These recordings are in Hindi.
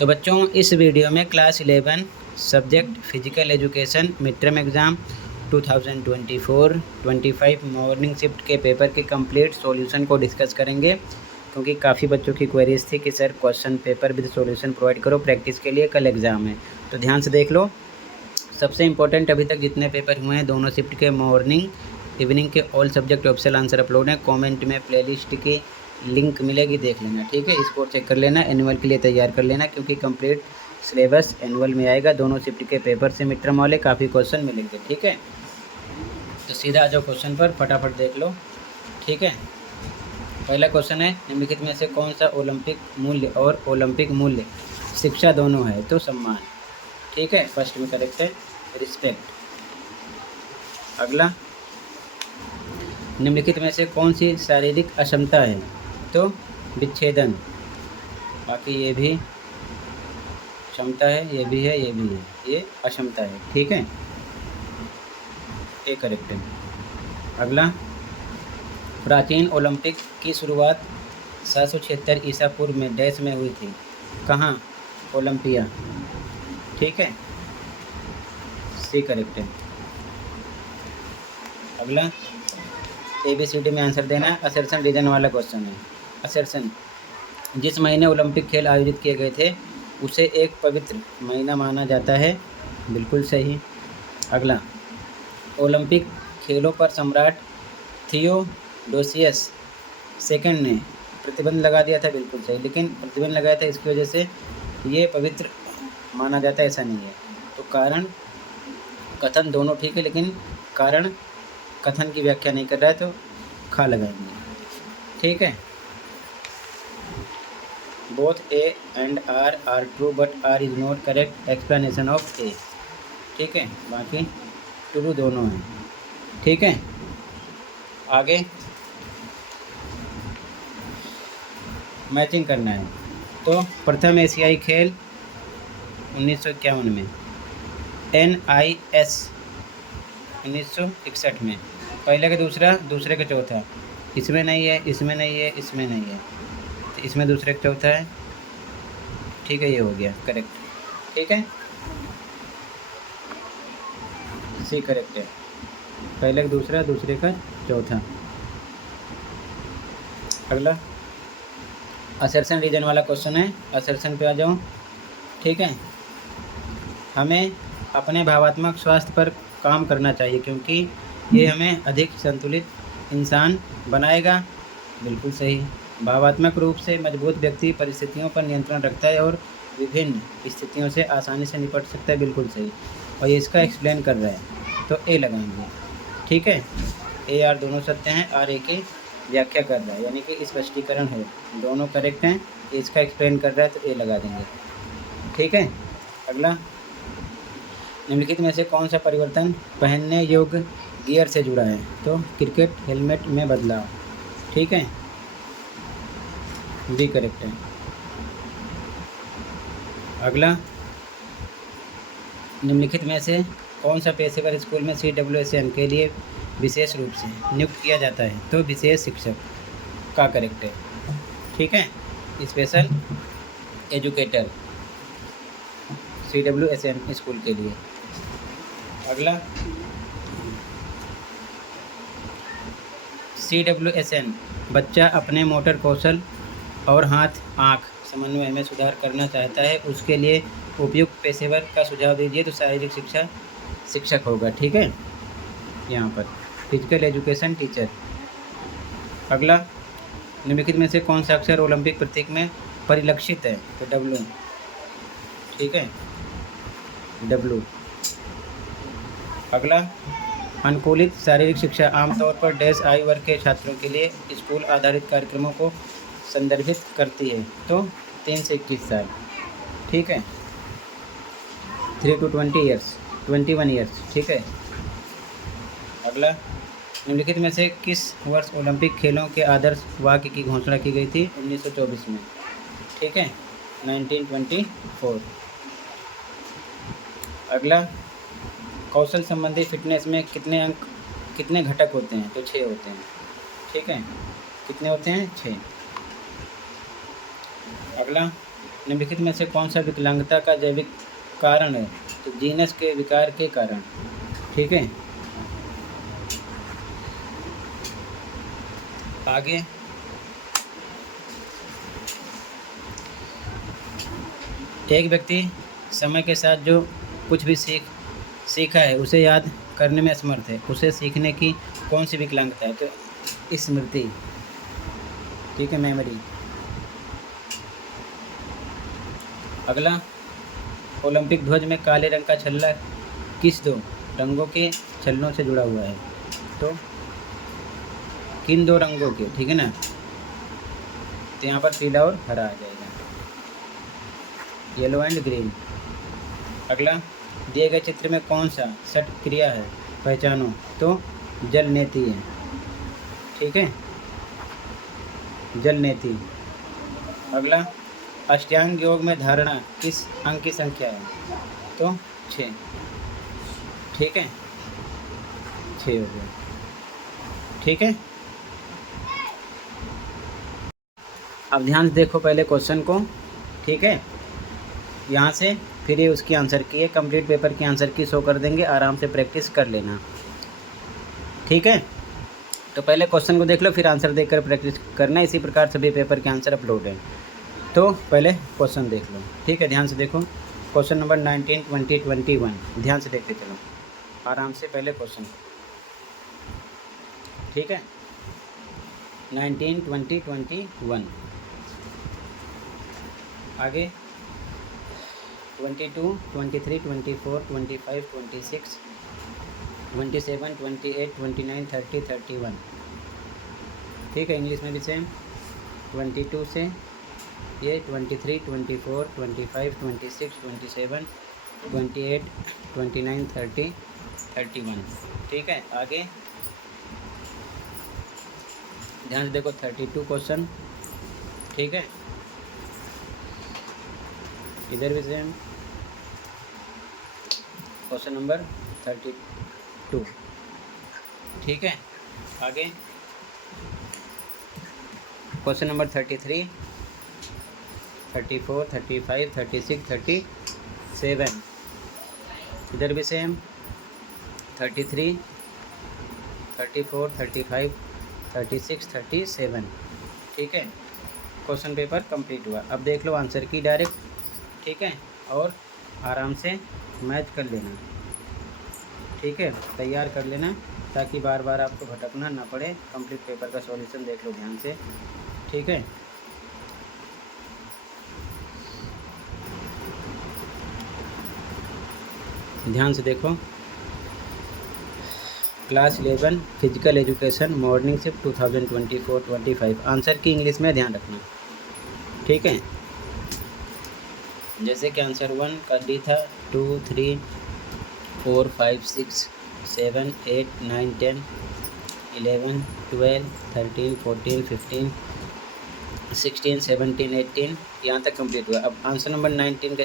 तो बच्चों इस वीडियो में class 11 subject physical education mid term exam 2024-25 morning shift के पेपर के कंप्लीट सॉल्यूशन को डिस्कस करेंगे, क्योंकि काफ़ी बच्चों की क्वेरीज थी कि sir question paper with solution provide करो, प्रैक्टिस के लिए कल एग्ज़ाम है। तो ध्यान से देख लो। सबसे इम्पोर्टेंट अभी तक जितने पेपर हुए हैं दोनों शिफ्ट के मॉर्निंग इवनिंग के all subject optional answer upload हैं। कमेंट में प्लेलिस्ट की लिंक मिलेगी, देख लेना, ठीक है। स्कोर चेक कर लेना, एनुअल के लिए तैयार कर लेना, क्योंकि कंप्लीट सिलेबस एनुअल में आएगा। दोनों शिफ्ट के पेपर से मिड टर्म वाले काफ़ी क्वेश्चन मिलेंगे, ठीक है। तो सीधा आ जाओ क्वेश्चन पर, फटाफट देख लो, ठीक है। पहला क्वेश्चन है, निम्नलिखित में से कौन सा ओलंपिक मूल्य और ओलंपिक मूल्य शिक्षा दोनों है? तो सम्मान, ठीक है। फर्स्ट में करेक्ट है रिस्पेक्ट। अगला, निम्नलिखित में से कौन सी शारीरिक अक्षमता है? तो विच्छेदन। बाकी ये भी क्षमता है, ये भी है, ये भी है, ये अक्षमता है, ठीक है। ये करेक्ट है। अगला, प्राचीन ओलंपिक की शुरुआत 776 ईसा पूर्व में डैश में हुई थी। कहाँ? ओलंपिया, ठीक है। सी करेक्ट है। अगला, ABCD में आंसर देना है। असर्शन रीजन वाला क्वेश्चन है। असर्शन, जिस महीने ओलंपिक खेल आयोजित किए गए थे उसे एक पवित्र महीना माना जाता है। बिल्कुल सही। अगला, ओलंपिक खेलों पर सम्राट थियोडोसियस सेकंड ने प्रतिबंध लगा दिया था। बिल्कुल सही, लेकिन प्रतिबंध लगाया था इसकी वजह से ये पवित्र माना जाता है, ऐसा नहीं है। तो कारण कथन दोनों ठीक है, लेकिन कारण कथन की व्याख्या नहीं कर रहा है, तो खा लगाएंगे, ठीक है। Both A and R are true but R is not correct explanation of A, ठीक है। बाकी ट्रू दोनों हैं, ठीक है। आगे मैचिंग करना है। तो प्रथम एशियाई खेल 1951 में, NIS 1961 में, पहले का दूसरा, दूसरे का चौथा। इसमें नहीं है, इसमें नहीं है, इसमें नहीं है, तो इसमें दूसरे का चौथा है, ठीक है। ये हो गया करेक्ट, ठीक है। सी करेक्ट है। पहले का दूसरा, दूसरे का चौथा। अगला, असर्शन रीजन वाला क्वेश्चन है। असर्शन पे आ जाओ, ठीक है। हमें अपने भावात्मक स्वास्थ्य पर काम करना चाहिए, क्योंकि ये हमें अधिक संतुलित इंसान बनाएगा। बिल्कुल सही। भावात्मक रूप से मजबूत व्यक्ति परिस्थितियों पर नियंत्रण रखता है और विभिन्न स्थितियों से आसानी से निपट सकता है। बिल्कुल सही। और ये इसका एक्सप्लेन कर रहा है, तो ए लगाएंगे, ठीक है। ए आर दोनों सत्य हैं, आर ए की व्याख्या कर रहा है, यानी कि स्पष्टीकरण है। दोनों करेक्ट हैं, इसका एक्सप्लेन कर रहा है, तो ए लगा देंगे, ठीक है। अगला, निम्नलिखित में से कौन सा परिवर्तन पहनने योग्य गियर से जुड़ा है? तो क्रिकेट हेलमेट में बदलाव, ठीक है। बी करेक्ट है। अगला, निम्नलिखित में से कौन सा पेशेवर स्कूल में CWSM के लिए विशेष रूप से नियुक्त किया जाता है? तो विशेष शिक्षक का करेक्ट है, ठीक है। स्पेशल एजुकेटर CWSM स्कूल के लिए। अगला, CWSM बच्चा अपने मोटर कौशल और हाथ आँख समन्वय में सुधार करना चाहता है, उसके लिए उपयुक्त पेशेवर का सुझाव दीजिए। तो शारीरिक शिक्षा शिक्षक होगा, ठीक है। यहाँ पर फिजिकल एजुकेशन टीचर। अगला, निम्नलिखित में से कौन सा अक्षर ओलंपिक प्रतीक में परिलक्षित है? तो W, ठीक है, W। अगला, अनुकूलित शारीरिक शिक्षा आमतौर पर डैश आयु वर्ग के छात्रों के लिए स्कूल आधारित कार्यक्रमों को संदर्भित करती है। तो 3 से 21 साल, ठीक है। 3 to 20 ईयर्स, 21 ईयर्स, ठीक है। अगला, निम्नलिखित में से किस वर्ष ओलंपिक खेलों के आदर्श वाक्य की घोषणा की गई थी? 1924 में, ठीक है, 1924। अगला, कौशल संबंधी फिटनेस में कितने घटक होते हैं? तो 6 होते हैं, ठीक है। कितने होते हैं? 6। अगला, निम्नलिखित में से कौन सा विकलांगता का जैविक कारण है? तो जीनस के विकार के कारण। ठीक है, आगे एक व्यक्ति समय के साथ जो कुछ भी सीखा है उसे याद करने में असमर्थ है, उसे सीखने की कौन सी विकलांगता है? तो स्मृति। ठीक है, मेमोरी। अगला, ओलंपिक ध्वज में काले रंग का छल्ला किस दो रंगों के छल्लों से जुड़ा हुआ है? तो किन दो रंगों के? ठीक है ना, तो यहाँ पर पीला और हरा आ जाएगा, येलो एंड ग्रीन। अगला, दिए गए चित्र में कौन सा षट क्रिया है? पहचानो। तो जल नेति है। ठीक है, जल नेति। अगला, अष्टांग योग में धारणा किस अंक की संख्या है? तो 6। ठीक है, 6 हो गया। ठीक है, अब ध्यान से देखो पहले क्वेश्चन को। ठीक है, यहाँ से फिर ये उसकी आंसर की है, कंप्लीट पेपर की आंसर की शो कर देंगे, आराम से प्रैक्टिस कर लेना। ठीक है, तो पहले क्वेश्चन को देख लो, फिर आंसर देखकर प्रैक्टिस करना। इसी प्रकार सभी पेपर के आंसर अपलोड हैं। तो पहले क्वेश्चन देख लो। ठीक है, ध्यान से देखो, क्वेश्चन नंबर 19, 20, 21। ध्यान से देखते चलो आराम से पहले क्वेश्चन। ठीक है, 19, 20, 21। आगे 22, 23, 24, 25, 26, 27, 28, 29, 30, 31। ठीक है, इंग्लिश में भी सेम। 22 से ये 23, 24, 25, 26, 27, 28, 29, 30, 31। ठीक है, आगे ध्यान से देखो 32 क्वेश्चन। ठीक है, इधर भी सेम क्वेश्चन नंबर 32। ठीक है, आगे क्वेश्चन नंबर 33, 34, 35, 36, 37। इधर भी सेम 33, 34, 35, 36, 37। ठीक है, क्वेश्चन पेपर कंप्लीट हुआ। अब देख लो आंसर की डायरेक्ट। ठीक है, और आराम से मैच कर लेना। ठीक है, तैयार कर लेना ताकि बार बार आपको भटकना ना पड़े। कंप्लीट पेपर का सॉल्यूशन देख लो ध्यान से। ठीक है, ध्यान से देखो, class 11 physical education morning shift 2024-25। Answer की इंग्लिश में ध्यान रखना। ठीक है, जैसे कि आंसर 1 का डी था 2, 3, 4, 5, 6, 7, 8, 9, 10, 11, 12, 13, 14, 15, 16, 17, 18 यहाँ तक कंप्लीट हुआ। अब आंसर नंबर 19 का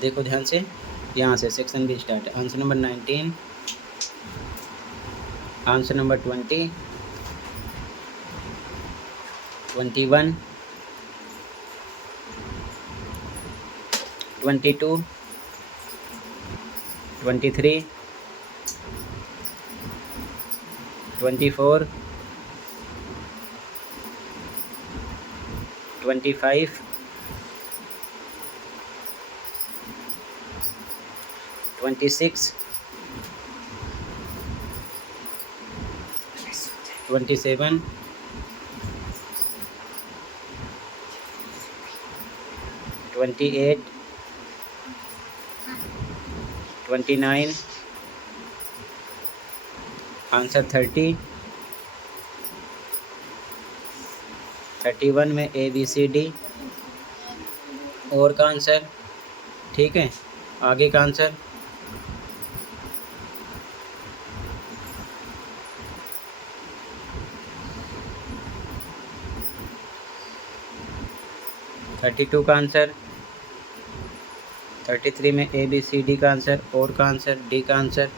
देखो ध्यान से, यहाँ से सेक्शन भी स्टार्ट है। Answer number 19, answer number 20, 21, 22, 23, 24, 25, 26, 27, 28, 29, answer 30, 31 में ABCD और का आंसर। ठीक है, आगे का आंसर 32 का आंसर, 33 में ABCD का आंसर और का आंसर, डी का आंसर।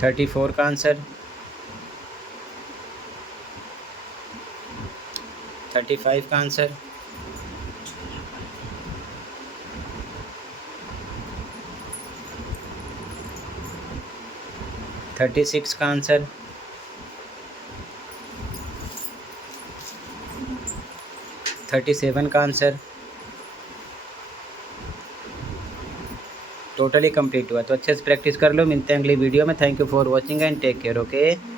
34 का आंसर, 35 का आंसर, 36 का आंसर, 37 का आंसर। टोटली कंप्लीट हुआ। तो अच्छे से प्रैक्टिस कर लो। मिलते हैं अगली वीडियो में। Thank you for watching and take care. Okay.